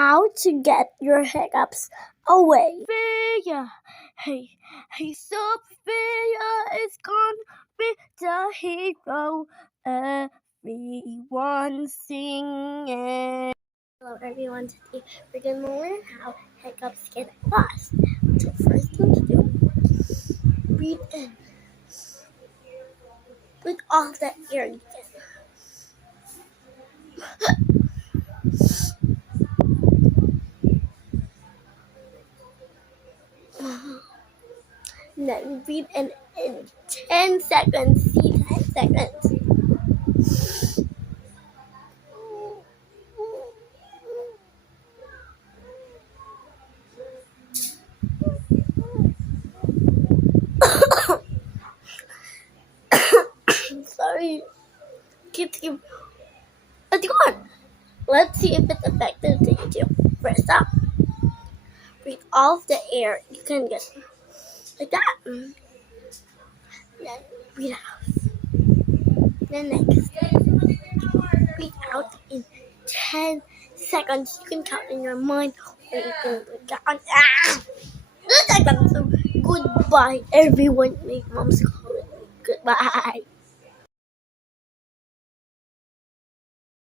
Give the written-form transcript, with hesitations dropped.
how to get your hiccups away. Sophia, hey, Sophia is gone be the hero. Everyone singing. Hello everyone, today we're going to learn how hiccups get lost. So first thing to do, breathe in with all the air you can. Then breathe in 10 seconds. See, 10 seconds. Sorry. Keep. It's gone. Let's see if it's effective to you too. First up, breathe all of the air you can get. Like that. Then breathe out. Then next, breathe out in 10 seconds. You can count in your mind or you can count 2 seconds. So goodbye everyone. My mom's calling me. Goodbye.